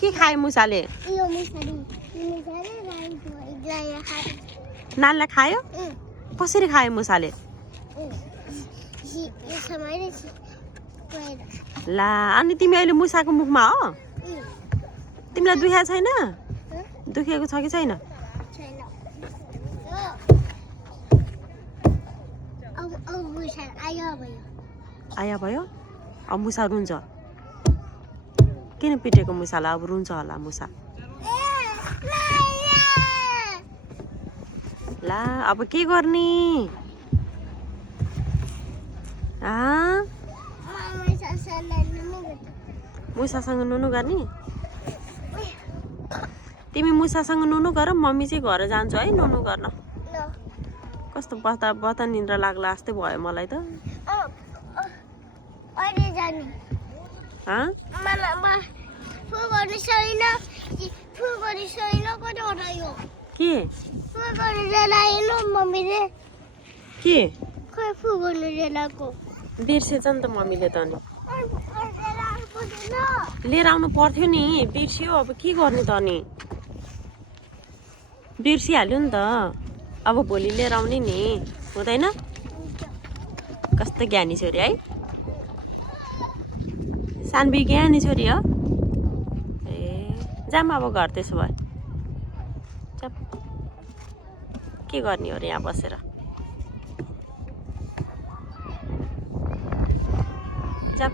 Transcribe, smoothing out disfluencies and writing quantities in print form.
के खायो मुसाले नानीलाई खायो कसरी खायो मुसाले ला अनि तिमी अहिले मुसाको मुखमा हो तिमीलाई दुखेको छैन दुखेको छ कि छैन आया भयो अब मुसा रुन्छ किन पिटेको मुसालाई अब रुन्छ होला मुसा ला अब के गर्ने मुसासँग नुनु गर्ने तिमी मुसासँग नुनु गर मम्मी चाहिँ घर जान्छु है नुनु गर्न कस्तो बता बता निन्द्रा लाग्ला जस्तै भयो मलाई त के बिर्सेछ नि त मम्मीले त नि लिएर आउनु पर्थ्यो नि बिर्सियो अब के गर्ने त अनि बिर्सिहाल्यो नि त अब भोलि लिएर आउने नि हुँदैन कस्तो ज्ञानी छोरी है सानबी ज्ञानी छोरी हो ए जाम अब घर त्यसो भए के गर्ने हो र यहाँ बसेर जा